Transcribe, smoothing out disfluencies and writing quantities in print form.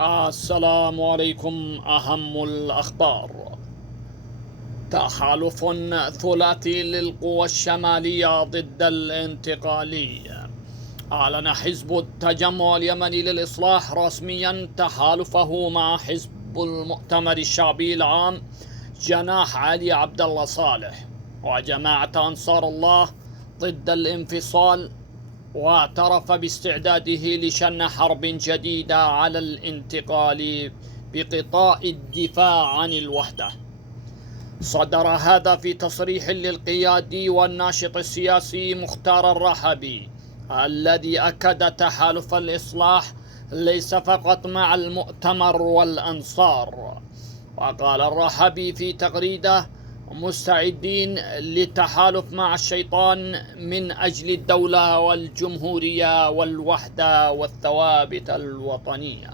السلام عليكم. أهم الأخبار: تحالف ثلاثي للقوى الشمالية ضد الانتقالي. أعلن حزب التجمع اليمني للإصلاح رسميا تحالفه مع حزب المؤتمر الشعبي العام جناح علي عبد الله صالح وجماعة أنصار الله ضد الانفصال، واعترف باستعداده لشن حرب جديدة على الانتقال بقطاع الدفاع عن الوحدة. صدر هذا في تصريح للقيادي والناشط السياسي مختار الرحبي، الذي أكد تحالف الإصلاح ليس فقط مع المؤتمر والأنصار. وقال الرحبي في تغريدة: مستعدين للتحالف مع الشيطان من أجل الدولة والجمهورية والوحدة والثوابت الوطنية.